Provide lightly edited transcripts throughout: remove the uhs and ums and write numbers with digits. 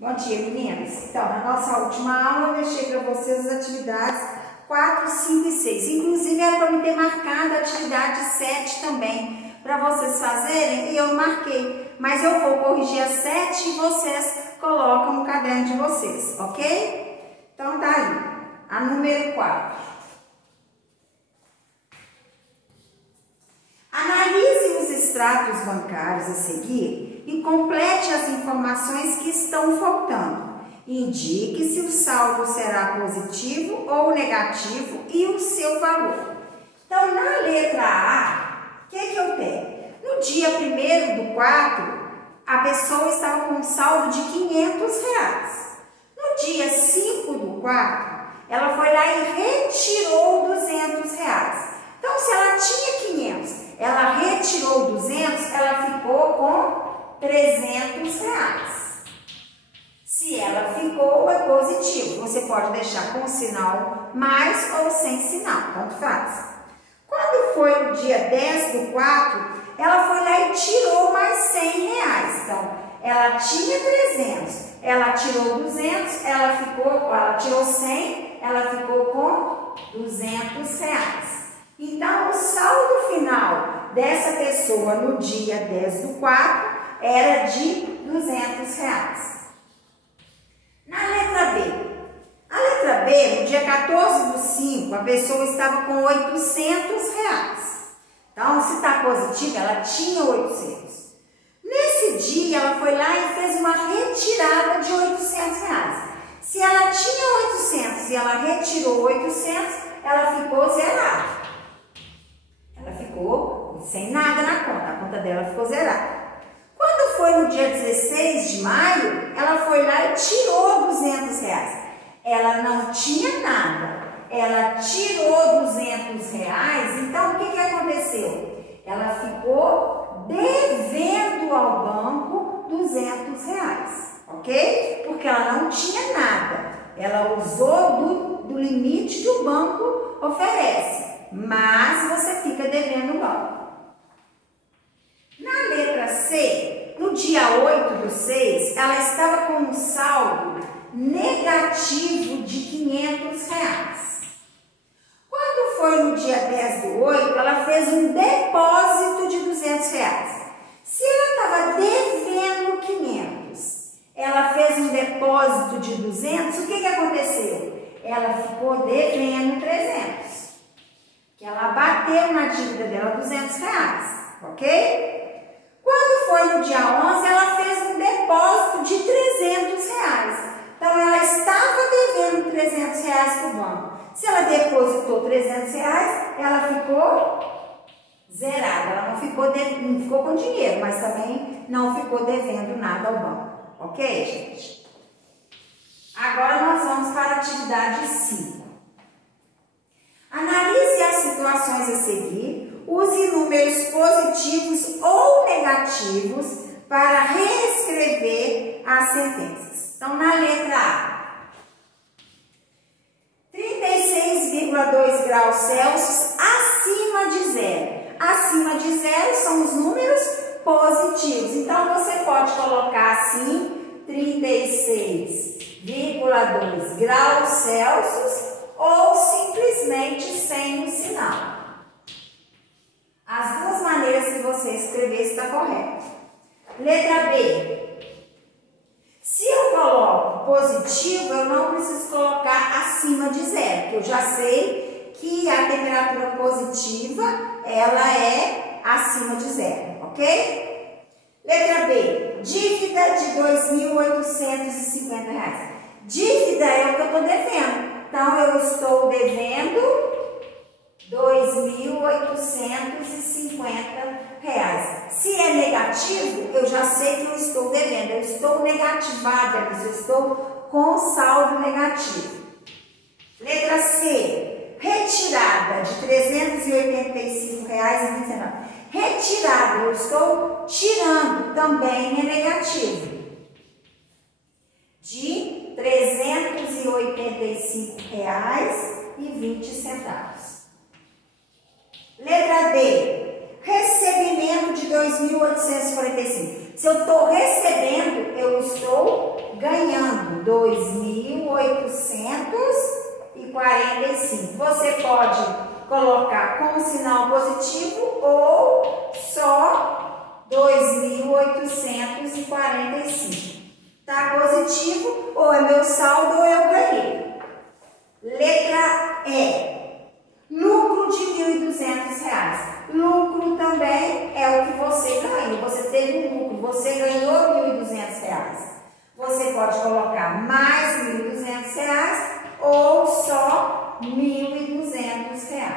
Bom dia, meninas. Então, na nossa última aula, eu deixei para vocês as atividades 4, 5 e 6. Inclusive, era para me ter marcado a atividade 7 também, para vocês fazerem, e eu marquei. Mas eu vou corrigir a 7 e vocês colocam no caderno de vocês, ok? Então, tá aí. A número 4. Analise os extratos bancários a seguir e complete as informações que estão faltando. Indique se o saldo será positivo ou negativo e o seu valor. Então, na letra A, o que eu tenho? No dia 1º/4, a pessoa estava com um saldo de R$500. No dia 5/4, ela foi lá e retirou R$200. Então, se ela tinha 500, ela retirou 200, ela ficou com R$300. Se ela ficou, é positivo. Você pode deixar com sinal mais ou sem sinal, tanto faz. Quando foi no dia 10/4, ela foi lá e tirou mais R$100. Então, ela tinha 300, ela tirou 200, ela tirou 100, ela ficou com R$200. Então, o saldo final dessa pessoa no dia 10/4 era de R$200. Na letra B. A letra B, no dia 14/5, a pessoa estava com R$800. Então, se está positivo, ela tinha 800. Nesse dia, ela foi lá e fez uma retirada de R$800. Se ela tinha 800 e ela retirou 800, ela ficou zerada. Ela ficou sem nada na conta, a conta dela ficou zerada. Quando foi no dia 16 de maio, ela foi lá e tirou R$200. Ela não tinha nada, ela tirou R$200, então o que aconteceu? Ela ficou devendo ao banco R$200, ok? Porque ela não tinha nada, ela usou do limite que o banco oferece, mas você fica devendo o banco. Na letra C, no dia 8/6, ela estava com um saldo negativo de R$500. Quando foi no dia 10/8, ela fez um depósito de R$200. Se ela estava devendo 500, ela fez um depósito de 200, o que aconteceu? Ela ficou devendo 300. Que ela bateu na dívida dela R$200, ok? Quando foi no dia 11, ela fez um depósito de R$300. Então, ela estava devendo R$300 para o banco. Se ela depositou R$300, ela ficou zerada. Ela não ficou com dinheiro, mas também não ficou devendo nada ao banco. Ok, gente? Agora, nós vamos para a atividade 5. Analise as situações a seguir. Use números positivos ou negativos para reescrever as sentenças. Então, na letra A, 36,2 graus Celsius acima de zero. Acima de zero são os números positivos. Então, você pode colocar assim, 36,2 graus Celsius ou simplesmente sem o sinal. As duas maneiras que você escrever está correto. Letra B. Se eu coloco positivo, eu não preciso colocar acima de zero, porque eu já sei que a temperatura positiva, ela é acima de zero, ok? Letra B. Dívida de R$2.850. Dívida é o que eu estou devendo. Então, eu estou devendo R$2.850. Se é negativo, eu já sei que eu estou devendo, eu estou negativada, eu estou com saldo negativo. Letra C, retirada de R$385,29. Retirada, eu estou tirando, também é negativo. De R$385,20. Letra D, recebimento de 2.845. Se eu estou recebendo, eu estou ganhando. 2.845. Você pode colocar com o sinal positivo ou só 2.845. Tá positivo, ou é meu saldo ou eu ganhei. Letra E. Lucro de R$1.200. Lucro também é o que você ganha. Você teve um lucro, você ganhou R$1.200. Você pode colocar mais R$1.200 ou só R$1.200.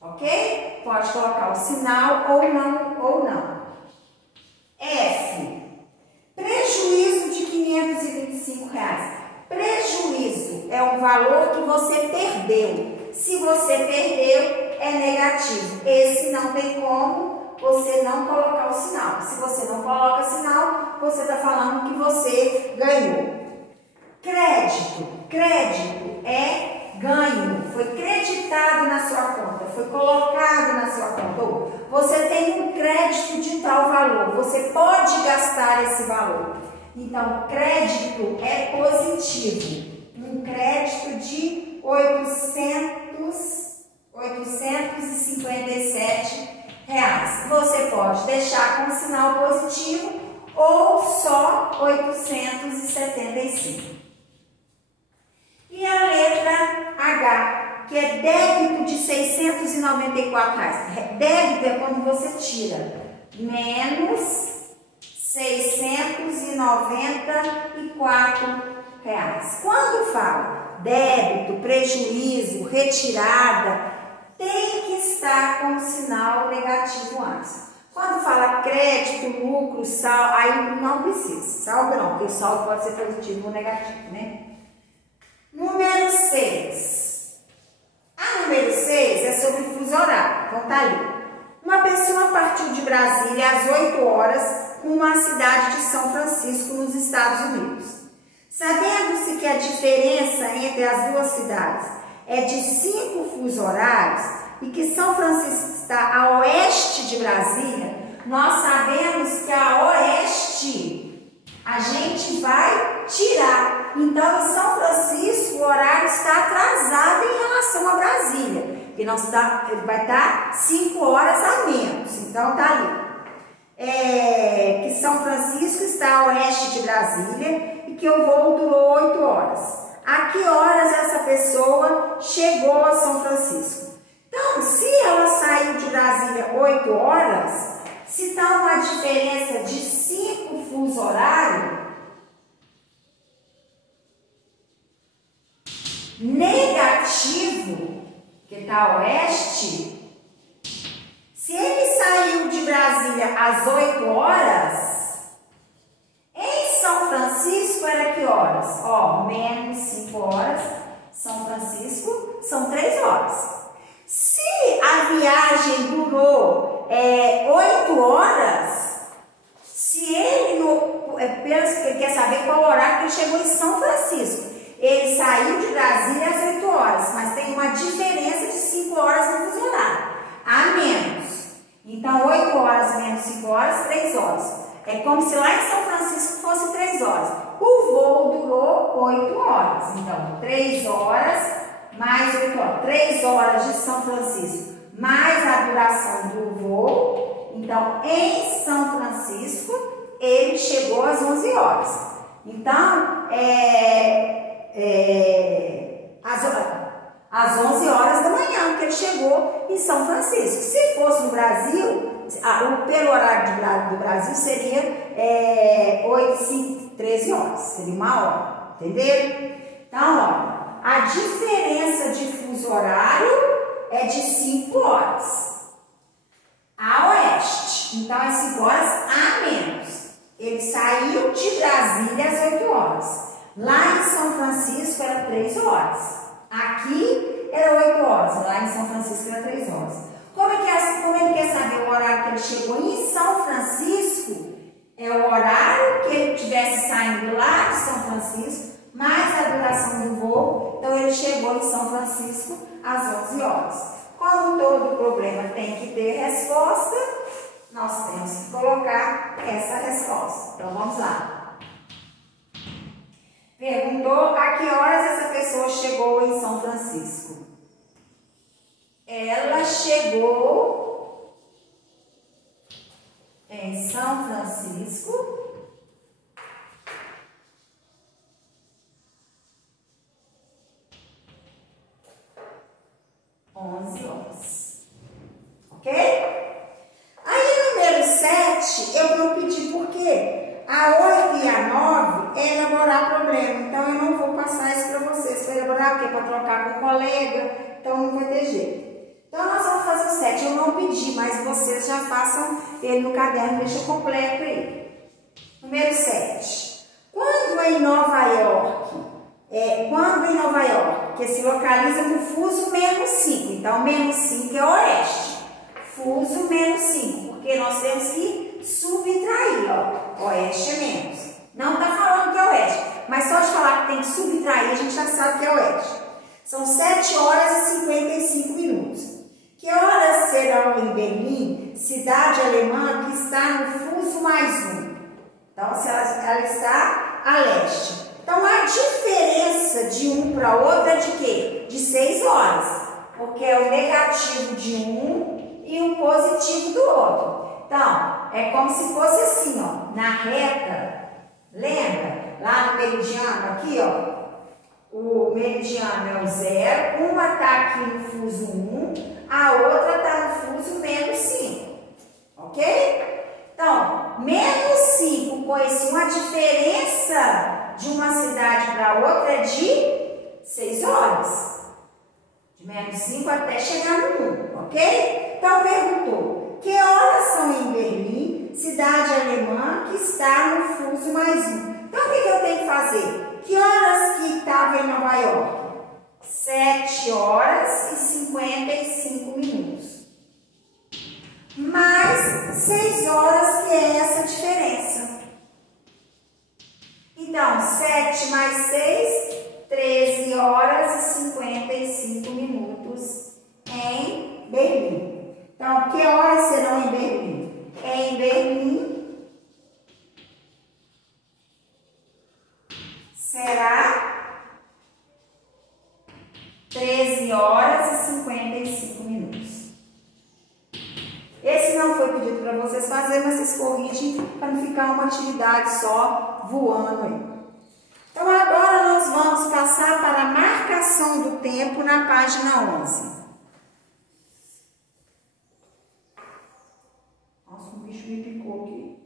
Ok? Pode colocar o sinal ou não. F. Prejuízo de R$525. Prejuízo é um valor que você perdeu. Se você perdeu, é negativo. Esse não tem como você não colocar o sinal. Se você não coloca sinal, você está falando que você ganhou. Crédito. Crédito é ganho. Foi creditado na sua conta. Foi colocado na sua conta. Você tem um crédito de tal valor. Você pode gastar esse valor. Então, crédito é positivo. Um crédito de R$857. Você pode deixar com sinal positivo ou só 875. E a letra H, que é débito de R$694. Débito é quando você tira menos R$694. Quando fala débito, prejuízo, retirada, tem que estar com o sinal negativo antes. Quando fala crédito, lucro, saldo, aí não precisa. Saldo não, porque o saldo pode ser positivo ou negativo, né? Número 6. A número 6 é sobre fuso horário. Então tá ali. Uma pessoa partiu de Brasília às 8 horas rumo à cidade de São Francisco, nos Estados Unidos. Sabendo-se que a diferença entre as duas cidades é de 5 fusos horários e que São Francisco está a oeste de Brasília, nós sabemos que a oeste a gente vai tirar. Então, em São Francisco, o horário está atrasado em relação a Brasília, porque vai estar 5 horas a menos. Então, tá ali. Que São Francisco está a oeste de Brasília e que o voo durou 8 horas. A que horas essa pessoa chegou a São Francisco? Então, se ela saiu de Brasília 8 horas, se está uma diferença de 5 fuso horário, negativo, que está a oeste, se ele saiu de Brasília às 8 horas, em São Francisco era que horas? Menos 5 horas, São Francisco são 3 horas. Se a viagem durou 8 horas, se ele, ele quer saber qual horário que ele chegou em São Francisco, ele saiu de Brasília às 8 horas, mas tem uma diferença de 5 horas no fuso horário, a menos. Então, 8 horas menos 5 horas, 3 horas. É como se lá em São Francisco fosse 3 horas. O voo durou 8 horas. Então, 3 horas mais 8 horas. 3 horas de São Francisco mais a duração do voo. Então, em São Francisco, ele chegou às 11 horas. Então, às 11 horas da manhã que ele chegou em São Francisco. Se fosse no Brasil, pelo horário do Brasil seria 13 horas, seria 1 hora, entenderam? Então, olha, a diferença de fuso horário é de 5 horas a oeste, então é 5 horas a menos. Ele saiu de Brasília às 8 horas, lá em São Francisco era 3 horas. Aqui era 8 horas, lá em São Francisco era 3 horas. Como ele quer saber o horário que ele chegou em São Francisco? É o horário que ele estivesse saindo lá de São Francisco, mais a duração do voo. Então, ele chegou em São Francisco às 11 horas. Como todo problema tem que ter resposta, nós temos que colocar essa resposta. Então, vamos lá. perguntou a que horas essa pessoa chegou em São Francisco. Ela chegou em São Francisco 11 horas. Ok? Aí, número 7, eu vou pedir por quê? A 8 e a 9 é elaborar problema. Então, eu não vou passar isso para vocês. Para elaborar, porque é para trocar com o colega. Então, não vai ter jeito. Então, nós vamos fazer o 7. Eu não pedi, mas vocês já façam ele no caderno. Deixa completo aí. Número 7. Quando em Nova York, que se localiza no fuso menos 5. Então, menos 5 é oeste. Fuso menos 5, porque nós temos que subtrair, ó. Oeste é menos. Não está falando que é oeste, mas só de falar que tem que subtrair, a gente já sabe que é oeste. São 7 horas e 55 minutos. Que horas serão em Berlim, cidade alemã que está no fuso mais 1? Então, ela está a leste. Então, a diferença de um para outro é de quê? De 6 horas. Porque é o negativo de um e o positivo do outro. Então, é como se fosse assim, ó, na reta. Lembra? Lá no meridiano, aqui, ó. O meridiano é o 0. Uma está aqui no fuso 1, a outra está no fuso menos 5. Ok? Então, menos 5 com uma diferença de uma cidade para outra é de 6 horas. De menos 5 até chegar no 1, ok? Então, perguntou, que horas são em Berlim, cidade alemã que está no fuso mais 1? Então, o que eu tenho que fazer? Que horas que estava em Nova York? 7 horas e 55 minutos. Mais 6 horas, que é essa diferença. Então, 7 mais 6, 13 horas e 55 minutos em Berlim. Então, que horas serão em Berlim? Em Berlim será 13 horas e 55 minutos. Esse não foi pedido para vocês fazerem, mas vocês corrigem para não ficar uma atividade só voando aí. Então, agora nós vamos passar para a marcação do tempo na página 11. Nossa, um bicho me picou aqui.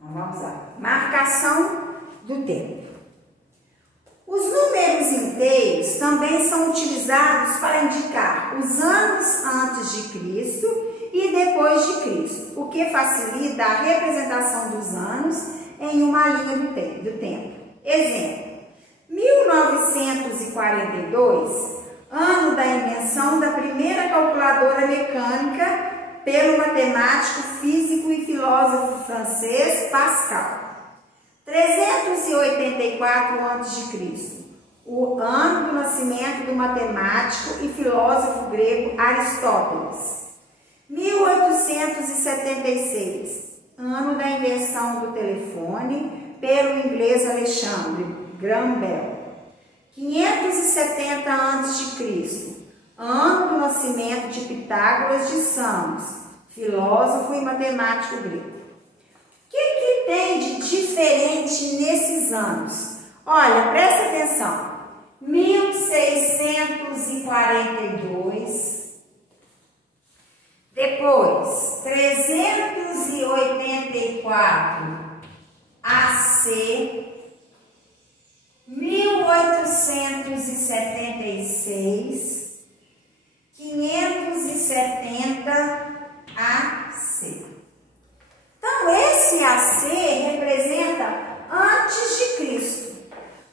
Vamos lá. Marcação do tempo. Os números inteiros também são utilizados para indicar os anos antes de Cristo e depois de Cristo, o que facilita a representação dos anos em uma linha do tempo. Exemplo, 1942, ano da invenção da primeira calculadora mecânica pelo matemático, físico e filósofo francês Pascal. 384 a.C., o ano do nascimento do matemático e filósofo grego Aristóteles. 1876, ano da invenção do telefone pelo inglês Alexandre Graham Bell. 570 a.C., ano do nascimento de Pitágoras de Samos, filósofo e matemático grego. O que tem de diferente nesses anos? Olha, presta atenção. 1642, depois 384 AC, 1876, 570 AC. Então, esse AC representa antes de Cristo.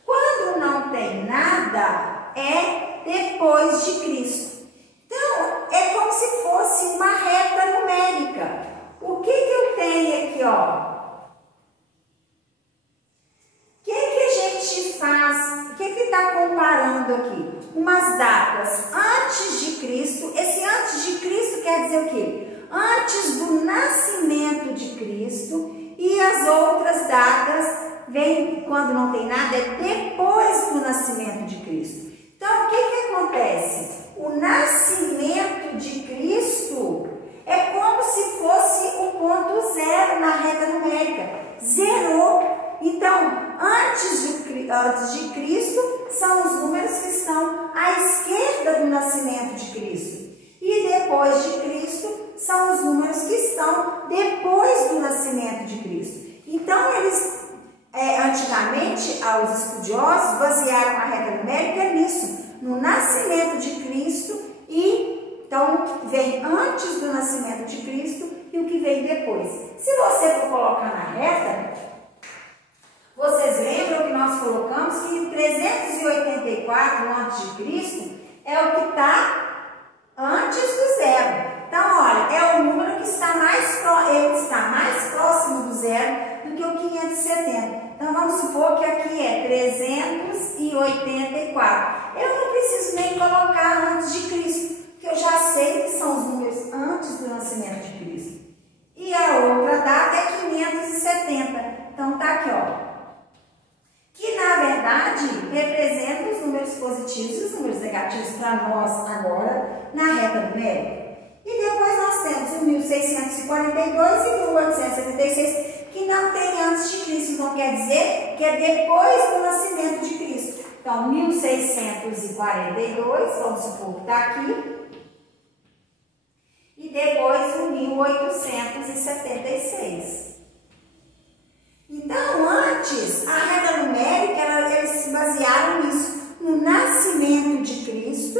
Quando não tem nada, é depois de Cristo. Então, é como se fosse uma reta numérica. O que eu tenho aqui, ó? O que a gente faz? O que está com comparando aqui umas datas antes de Cristo. Esse antes de Cristo quer dizer o quê? Antes do nascimento de Cristo, e as outras datas vem quando não tem nada, é depois do nascimento de Cristo. Então, o que acontece? O nascimento de Cristo é como se fosse o ponto zero na reta numérica. Zerou. Então, antes de Cristo são os números que estão à esquerda do nascimento de Cristo. E depois de Cristo são os números que estão depois do nascimento de Cristo. Então, eles, antigamente, os estudiosos basearam a reta numérica nisso, no nascimento de Cristo, e então vem antes do nascimento de Cristo e o que vem depois. Se você for colocar na reta, vocês lembram que nós colocamos que 384 a.C. é o que está antes do zero. Então, olha, é o número que está mais próximo do zero do que o 570. Então, vamos supor que aqui é 384. Eu não preciso nem colocar antes de Cristo, porque eu já sei que são os números antes do nascimento de Cristo. E a outra data é 570. Então, tá aqui, ó. Que, na verdade, representa os números positivos e os números negativos para nós agora na reta numérica. E depois nós temos o 1642 e 1876, que não tem antes de Cristo, então quer dizer que é depois do nascimento de Cristo. Então, 1642, vamos supor que está aqui, e depois o 1876. Então, antes, a reta numérica, eles se basearam nisso, no nascimento de Cristo,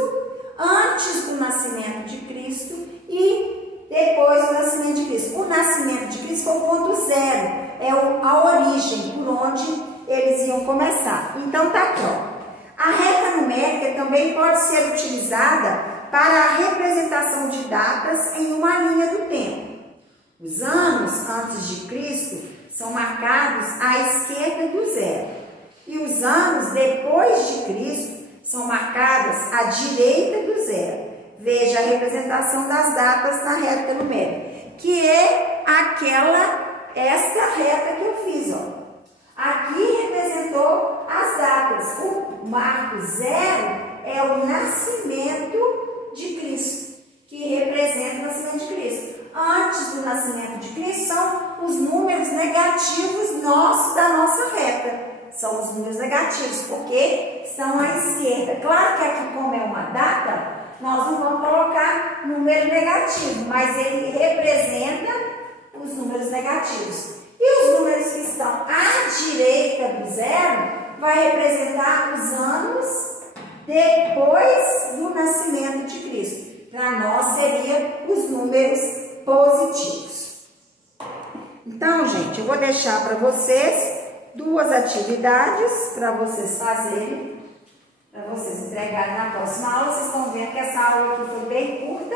antes do nascimento de Cristo e depois do nascimento de Cristo. O nascimento de Cristo foi o ponto zero, é a origem, por onde eles iam começar. Então, tá aqui, ó. A reta numérica também pode ser utilizada para a representação de datas em uma linha do tempo. Os anos antes de Cristo são marcados à esquerda do zero. E os anos depois de Cristo são marcados à direita do zero. Veja a representação das datas na reta numérica, que é esta reta que eu fiz, ó. Aqui representou as datas. O marco zero é o nascimento de Cristo, que representa o nascimento de Cristo. Antes do nascimento de Cristo são os números negativos da nossa reta. São os números negativos, porque estão à esquerda. Claro que aqui, como é uma data, nós não vamos colocar número negativo, mas ele representa os números negativos. E os números que estão à direita do zero vai representar os anos depois do nascimento de Cristo. Para nós seria os números positivos. Então, gente, eu vou deixar para vocês 2 atividades para vocês fazerem, para vocês entregarem na próxima aula. Vocês estão vendo que essa aula aqui foi bem curta,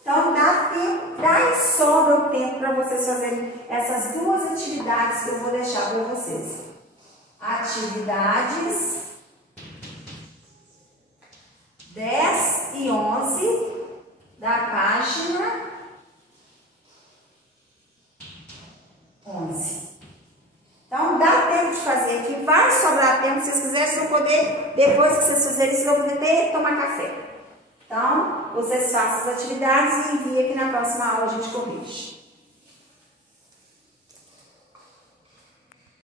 então dá e sobra o tempo para vocês fazerem essas 2 atividades que eu vou deixar para vocês. Atividades 10 e 11 da página 11. Então, dá tempo de fazer aqui, vai sobrar tempo, se vocês quiserem, vocês vão poder, depois que vocês fizerem isso, vão poder tomar café. Então, vocês façam as atividades e enviem aqui na próxima aula, a gente corrige.